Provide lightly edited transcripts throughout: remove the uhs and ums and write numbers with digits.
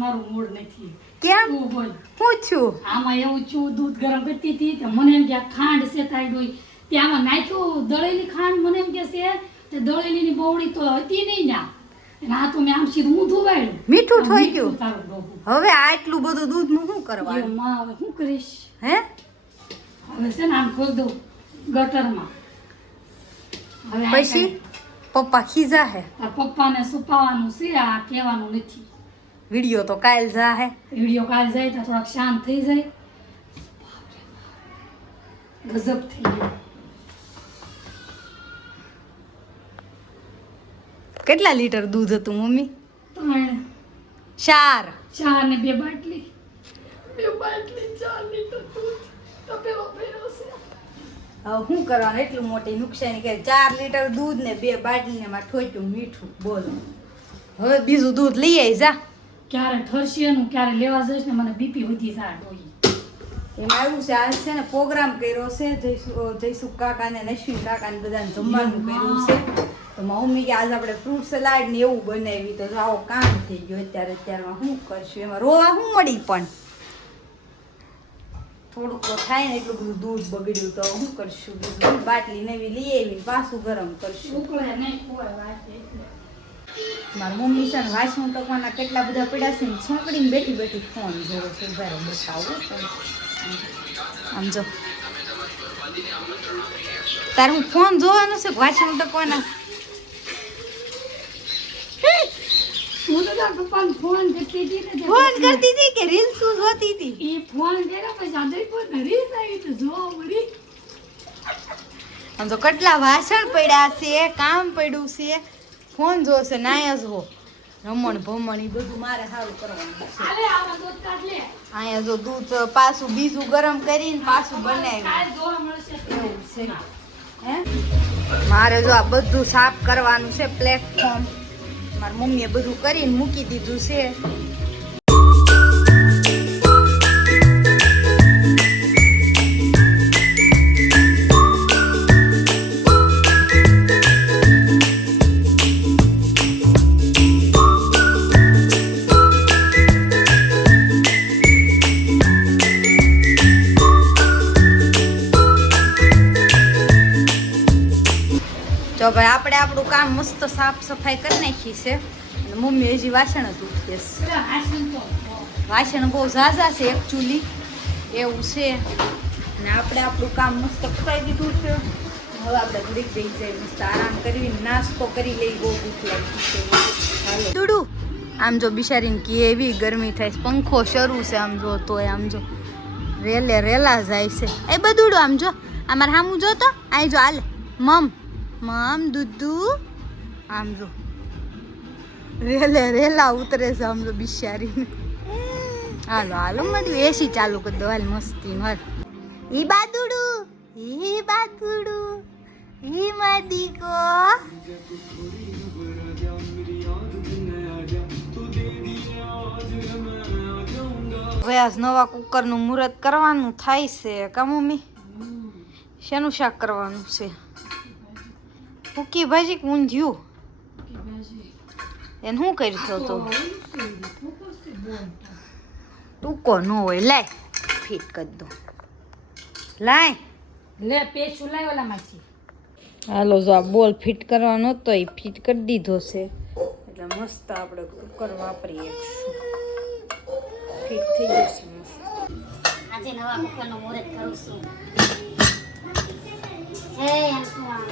મારું મૂડ નથી. કેમ? તું બોલ. હું છું આમાં એવું છું, દૂધ ગરમ કરતી હતી તો મને એમ કે આ ખાંડ છે તારી ડોઈ, ત્યાંમાં નાખ્યું દળેલી ખાંડ. મને એમ કે છે તે દળેલીની બવડી તો હતી નહીં ના, અને આ તો મેં આમ સીધું ઊંધું વાળ્યું. મીઠું થઈ મીઠું ગયું. તારું ડોહું. હવે આટલું બધું દૂધ નું શું એ કરવાનું? માં હવે શું કરીશ? હે હવે છે ને આમ ખોલ દઉં ગટરમાં. હવે આ પછી પપ્પા ખીજા હે. તાર પપ્પાને સુપાવાનું છે, આ કહેવાનું નથી. વિડિયો તો કાલ જા હે. વિડીયો કાલ જાય તો થોડાક શાંત થઈ જાય. ગજબ થઈ ગયો. કેટલા લીટર દૂધ હતું મમ્મી? 3 4. 4 ને 2 બાટલી. 2 બાટલી 4 લીટર દૂધ તપેલો ભર્યો છે. હવે શું કરવાનું? એટલું મોટી નુકસાની કે 4 લીટર દૂધ ને 2 બાટલી ને માં ઠોક્યું મીઠું. બોલો હવે બીજું દૂધ લઈ આવી જા. ક્યારે ઠરશે એનું ક્યારે લેવા જઈશ ને મને બીપી વધી જાય ડોઈ. એમાં એવું છે આજ છે ને પ્રોગ્રામ કર્યો છે જયસુખ કાકા ને નશ્વિન કાકા ને બધાને જમવાનું કર્યું છે. તો મમ્મી કે આજ આપણે ફ્રૂટ સલાડ ને એવું બનાવી. તો આવો કામ થઈ ગયો. અત્યારમાં શું કરશું? એમાં રોવા શું મળી? પણ થોડુંક તો થાય ને એટલું બધું દૂધ બગડ્યું તો શું કરશું? દૂધ બાટલી નવી લઈ આવી પાછું ગરમ કરશું. ઉકળે નહીં કોઈ વાત એટલે. મારી મમ્મી છે ને વાસણ ટકવાના કેટલા બધા પડ્યા છે ને છોકરીને બેઠી બેઠી ફોન જોવે છે. ઉભા રહો બતાવું આમ જો. તારે હું ફોન જોવાનો છે વાસણ ટકવાના? હું તો તારા પપ્પાને ફોન કરતી હતી ને ફોન કરતી હતી કે રીલ્સ જોતી હતી? એ ફોન કર્યો પછી આદરી પર રીસ આવી તો જોવા મળી. આમ તો કેટલા વાસણ પડ્યા છે, કામ પડ્યું છે, ફોન જોશે નાયા જો રમણ ભમણ એ બધું મારે સારું કરવાનું છે. આલે આમાં દૂધ કાઢ લે. અહીંયા જો દૂધ પાછું બીજું ગરમ કરીને પાછું બનાવ્યું કાલ જોવા મળશે એવું છે. હે મારે જો આ બધું સાફ કરવાનું છે પ્લેટફોર્મ. મારી મમ્મીએ બધું કરીને મૂકી દીધું છે. તો ભાઈ આપણે આપણું કામ મસ્ત સાફ સફાઈ કરી નાખી છે. અને મમ્મી હજી વાસણ જ ઉઠીએ છે. પેલા હાસન તો વાસણ બહુ ઝાઝા છે એકચ્યુઅલી એવું છે. અને આપણે આપણું કામ મસ્ત પતાવી દીધું છે. હવે આપણે ઘડીક જઈ જઈ મસ્ત આરામ કરી નાસ્તો કરી લઈ. બહુ ભૂખ લાગી છે. હાલો દુડુ આમ જો બિચારીને કેવી ગરમી થાય છે. પંખો શરૂ છે આમ જો તોય આમ જો રેલા જાય છે. એ બધું આમ જો અમારે સામું જો તો અહીં જો હાલે મમ દૂધુ આમ જો રેલા ઉતરે છે આમ જો બિચારીને. હાલો હાલો મધુ એસી ચાલુ કરી દો હાલ મસ્તી હાલ. ઈ બાદુડુ ઈ માદીકો. હવે આજ નવા કુકરનું મુહૂર્ત કરવાનું થાય છે કા મમ્મી? શેનું શાક કરવાનું છે? ફૂકી ભાજી કે ઊંધિયું? એને શું કરશો તો? ટૂંકો ન હોય લાય ફિટ કરી દો. લાય લે પેચું લાય ઓલા માંથી. હાલો જો આ બોલ ફિટ કરવાનો હતો એ ફિટ કરી દીધો છે. એટલે મસ્ત આપણે કુકર વાપરીએ. ફિટ થઈ જશે મસ્ત. આજે નવા કુકરનું મુહૂર્ત કરું છું. જય હનુમાન.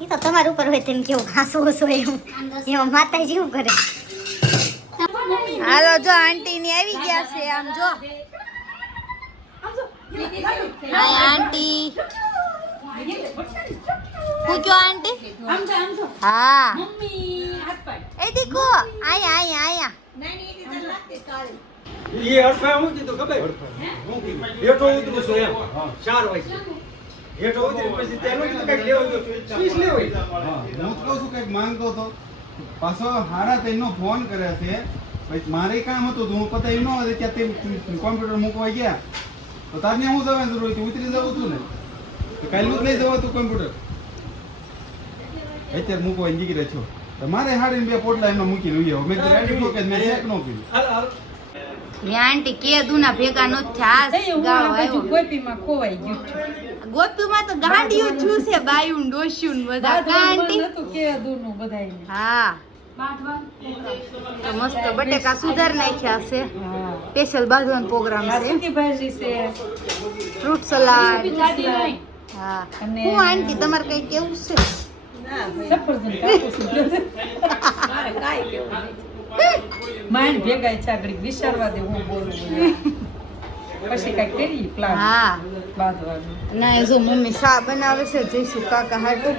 એ તો તમારા ઉપર હોય તેમ કેવું ઘાસો હસો એવું એમાં માતાજી શું કરે. હાલો જો આંટી ની આવી ગયા છે આમ જો. હાય આંટી. હું કયો આંટી? હા એ દીકો આયા. ये अड़फा हूं की तो खबर हेठो उतरू છું એમ 4 વાગે हेठो ઉતરી પછી તેનું તો કઈક લેવું તો સ્વીચ લેવું હું તો શું કઈક માંગતો તો પાછો હારા તેનો ફોન કરે છે ભાઈ મારે કામ હતું હું પતાવી ન હોય ત્યાં તે કોમ્પ્યુટર મૂકવા ગયા તો તારને હું જવાનું જરૂર હતી ઉતરી જવું હતું ને તો કાલનું જ લઈ જવું હતું કોમ્પ્યુટર અત્યારે મૂકવા નીકળે છો તમારે હાડીને બે પોટલા એમાં મૂકીને ઉઈ આવો. મેં કીધું રેડી થો કે મેં શેક નો કર્યું. હાલો, હાલો. આંટી કેદુના ભેગા નો થયા ગાળો આવ્યો ગોપીમાં ખોવાઈ ગયું ગોપીમાં તો ગાંડિયું થયું છે બાયું ડોસ્યું બધા ગાંડી કેદુનું બધાય હા બાંધવા તો મસ્ત બટેકા સુધાર નાખ્યા છે સ્પેશિયલ બાંધવાનો પ્રોગ્રામ છે સુકી ભાજી છે ફ્રૂટ સલાડ જાડી નહીં હા અને- હું આંટી તમારે કઈ કેવું છે સફરજન કાપું છું મારે કાંઈ કેવું નહીં. માઇન્ડ ભેગાય છે આગળ વિચારવા દે હું બોલું પછી કઈ કરી પ્લાન હા બાંધવાનું ના જો મમ્મી શા બનાવે છે જઈશું કાકા હાટું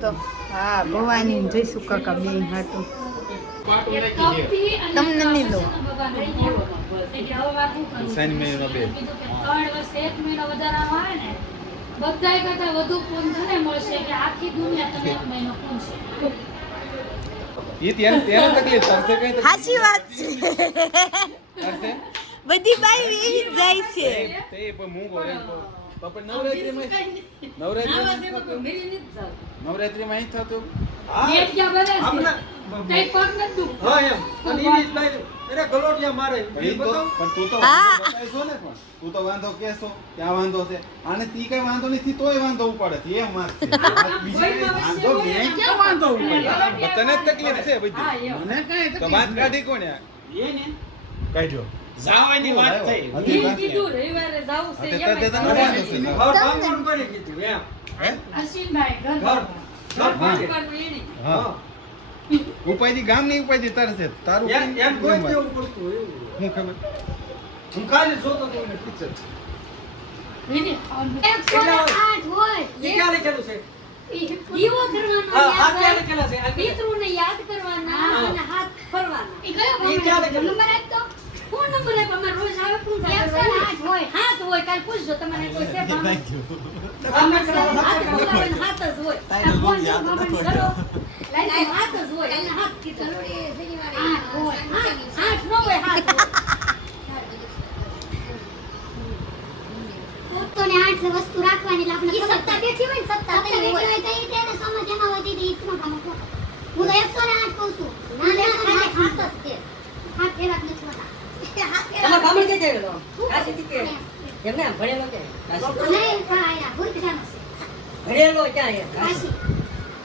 તો હા ભવાની ને જઈશું કાકા બે હાટું તમને નહીં દઉં શનિ મહિનો બે. બધાય કરતા વધુ પૂન તને મળશે કે આખી દુનિયા તને એક મહિનો પૂનશે ઈ ત્યારે તકલીફ થશે કઈ તકલીફ સાચી વાત છે થશે? બધી બાઈ એવી જ જાય છે તે પણ મૂંગો રે. તો પણ નવરાત્રીમાં નવરાત્રીમાં અહીં થતું. હા, એક ક્યાં બને છે હમણાં- કઈ પગ નથી દુખતો. હા, એમ. અને ઈ જ બાઈ, અરે ગલોટિયા મારે. પણ ઈ તો- પણ તું તો હા. વાંધો બતાવીશો ને પણ. તું તો વાંધો કહેશો કે આ વાંધો છે. આને તી કઈ વાંધો નથી તોય વાંધો ઉપાડે છે. એમ વાત છે. બીજી કઈ વાંધો નહીં, ક્યાં વાંધો ઉપાડે? તને જ તકલીફ છે બધી. હા, એમ. મને કાંઈ તકલીફ વાત કાઢી કોને? કાઢ્યો. જાવાની વાત થઈ. હતી ઈ વાત. કીધું રવિવારે જાવું છે તે એમાંય તને જાવું. વાંધો છે. ઘર ભાંગવાનું કોને કીધું? એમ. હે? અશ્વિનભાઈ ઘર ઘર. ઘર હા. ભાંગવાનું એની. હા. ઉપાયથી ગામની ઉપાયથી તારે છે. તારું એમ એમ કોઈ કેમ કેવું પડતું હોય એવું. હું ખબર. હું ખાલી જોતો તો એને પિક્ચર. એની ખાવાનું. 108 હોય એ ક્યાં લખેલું છે? દીવો કરવાનો હા, યાદ હા, ક્યાં હોય. લખેલા છે? પિતૃને યાદ કરવાના હા. અને હાથ ફરવાના ઈ કયો ઈ ક્યાં લખેલું? નંબર આપતો ફોન નંબર આપ અમાર રોજ આવે પૂછ 108 હોય હાથ હોય કાલ પૂછજો તમારે કોઈ છે ભાઈ હાથ બોલાવે હાથ જ હોય આ ફોન જો બાબા કરો લાઈન હાથ જ હોય અને હાથ કીધું હાથ હોય હાથ ન હોય હાથ તો ને 8 વસ્તુ રાખવાની એટલે આપણે સત્તા બેઠી હોય ને સત્તા બેઠી હોય તો ઈ તેને સમજ એમાં હોય ઈ ઇતનો કામ હતો હું તો 108 કહું છું ના ને હાથ જ છે હાથ ફેરા નથી હોતા હાથ ફેરા તમાર બામણ કે ગયેલો આ સીધી કે એમને ભણેલો કે નહીં આયા ભૂત જામ છે ભણેલો ક્યાં છે કાશી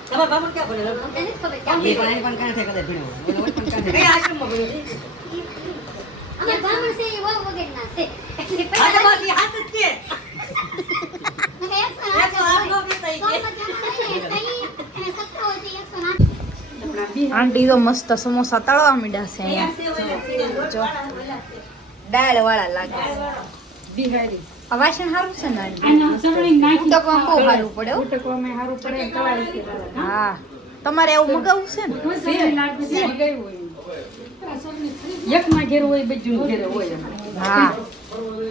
તમાર બામણ ક્યાં ભણેલો મને નથી ખબર એ ક્યાં પણ આની પણ કાંઈ થાય કદાચ ભણેલો મને ઓય પણ કાંઈ થાય. કઈ આશ્રમમાં ભણ્યો છે? અમે બ્રાહ્મણ છે એ વહુ વગરના છે એટલે આ તો પહેલા બસ ઈ હાથ જ છે. મને 108 108 નો બેસાઈ કે. એને સત્તા હોય તો 108 આંટી તો મસ્ત સમોસા તળવા માંડ્યા છે અહીંયા જો દાળ વાળા લાગે બિહારી આ વાસણ સારું છે ને આંટી? આના ચટણી નાખી ઉટકવામાં બહુ સારું પડે હો. ઉટકવામાં સારું પડે ને તળાવી છે દાદા. હા તમારે એવું મગાવવું છે ને છે લાડુ છે ગઈ હોય એકના ઘેર હોય બીજું ઘેર હોય એમ. હા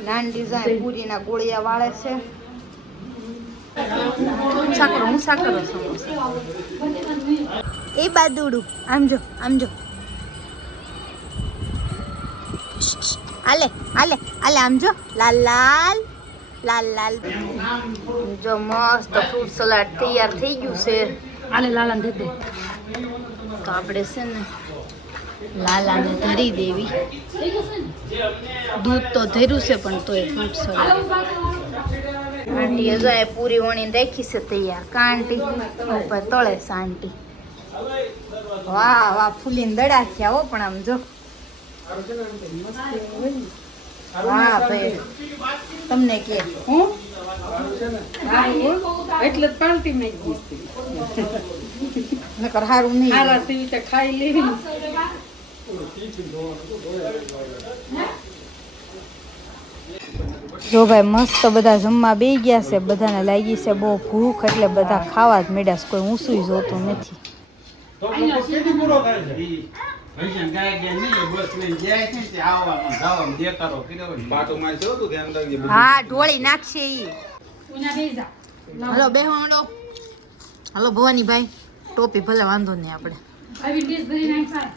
નાની જાય પૂરીના ગોળિયા વાળે છે હું સાકરો સમોસા એ બાદુડું આમ જો આલે આલે આલે આમ જો લાલ લાલ લાલ લાલ જો મસ્ત ફ્રૂટ સલાડ તૈયાર થઈ ગયું છે આલે લાલાને દે દે તો આપણે છે ને લાલાને ધરી દેવી દૂધ તો ધર્યું છે પણ તોય ફ્રૂટ સલાડ આંટી હજાએ પૂરી વણીને રાખી છે તૈયાર કા આંટી ઉપર તળે છે આંટી વાહ વાહ ફૂલીને દડાખ્યા હો પણ આમ જો વાહ ભાઈ તમને કે હું હા એટલે જ પાલટી મેં ગઈ નકર હારું નહીં હારા સીવી તે ખાઈ લેવી જો ભાઈ મસ્ત બધા જમવા બેસી ગયા છે બધાને લાગી છે બહુ ભૂખ એટલે બધા ખાવા જ મળ્યા છે કોઈ ઊંસું જોતું નથી તો કેદી પૂરો થાય છે? ભૈસન ગાય ગયા નહીં બસ લઈને જાય છે ને તે આવવામાં જવામાં દેખાડો કર્યો હોય. પાટો મારશે હો તું ધ્યાન રાખજે બધું. હા ઢોળી નાખશે ઈ ઉના બેજા હલો બેહવાડો હલો ભવાની ભાઈ ટોપી ભલે વાંધો નહીં આપણે આવી ડીશ ભરી નાખા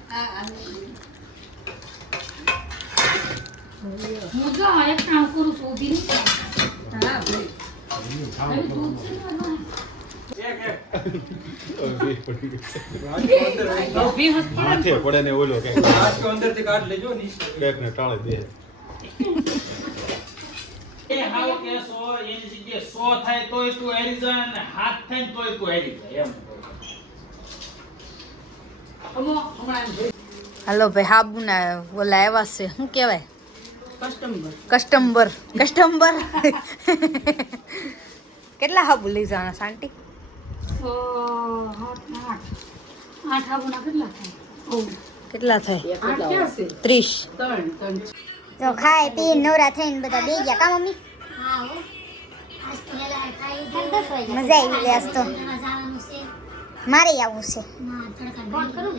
હું જો એક કામ કરું છું ઊભી નહીં હા ભાઈ દૂધ છે ને માથે પડે ને ઓલો કે રાજકો અંદરથી કાઢ લેજો નીચે. બેક ને ટાળે દે એ હાવ કેસ હોય એની જગ્યાએ 100 થાય તોય તું હેરી જા અને હાથ થાય ને તોય તું હેરી જા એમ હાલો ભાઈ હાબુના ઓલા આવ્યા છે શું કહેવાય કસ્ટમર કેટલા હાબુ લઈ જવાના શાંતિ 8 આબુના કેટલા થાય? ઓહ, કેટલા થાય 8 ક્યાં છે? 30 તો ખાઈ પી નવરા થઈને બધા બે ગયા કા મમ્મી હા હો આજ તો હેલા ખાઈ મજા આવી ગઈ આજ તો જવાનું છે મારે આવું છે ના તડકા ફોન કરું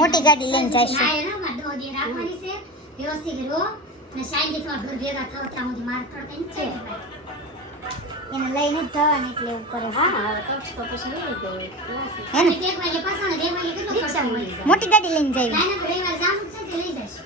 મોટી ગાડી લઈને જઈશું ના એના માં દો દી રાખવાની છે વ્યવસ્થિત રહો અને સાંજે તો ઘર ભેગા થાવ ત્યાં સુધી માર તડકા ની છે એને લઈને જ જવાની એટલે ઉપર હા તો પછી લઈ ગયો હે ને એક વાગે પાછો ને 2 વાગે કેટલો ખર્ચો હોય મોટી ગાડી લઈને જઈ ના ના રવિવાર જામ છે તે લઈ જઈશ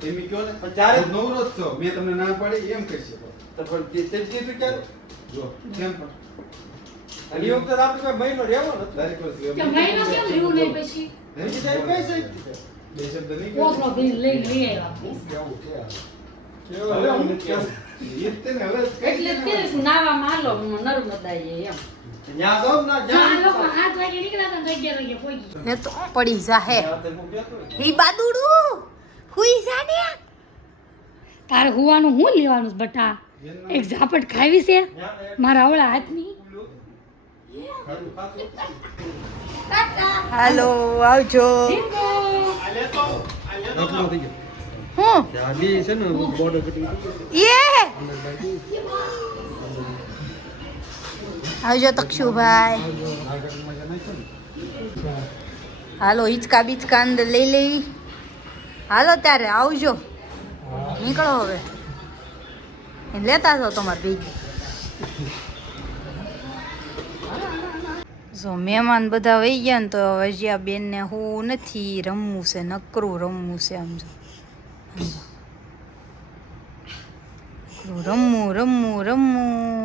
તમે કયો ને પણ ત્યારે નવરો જ છો મેં તમને ના પાડી એમ કહેશે તો પણ તે કીધું ક્યારે? જો કેમ પણ અને એ વખતે આપણે કોઈ મહિનો રહેવો ને તારીખ વર્ષ કે મહિનો કેમ રહ્યું નહીં પછી? બીજી તારીખ કઈ છે? બે શબ્દ નહીં કોથળો ભરીને લઈને લઈ આવ્યા. કેવો હવે મને હું કેવો? એ જ તે ને હવે એટલે જ કહે છું, નાવામાં હાલો નર્મદાએ એમ ન્યા જાઓ ને, જો આ જ્યાં લોકો 7 વાગે નીકળ્યા હતા ને 11 વાગે પહોંચી. એ તો પડી જાહે ત્યાં તે હું કહેતો હોય. ઈ બાદુડું હુઈ જા ને તારે હુવાનું હું લેવાનું છે બટા? એક ઝાપટ ખાવી છે મારા આવડા હાથની. હાલો આવજો આટલો થઈ ગયો. હું ત્યાં બી છે ને બોર્ડર કટિંગ એ આવજો તક્ષુભાઈ હાલો હિંચકા બીચકા અંદર લઈ લેવી હાલો ત્યારે આવજો નીકળો હવે એને લેતા જાઓ તમારે ભેગી જો મહેમાન બધા વહી ગયા ને તો હજી આ બેનને હું નથી રમવું છે નકરું રમવું છે આમ જો રમવું રમવું રમવું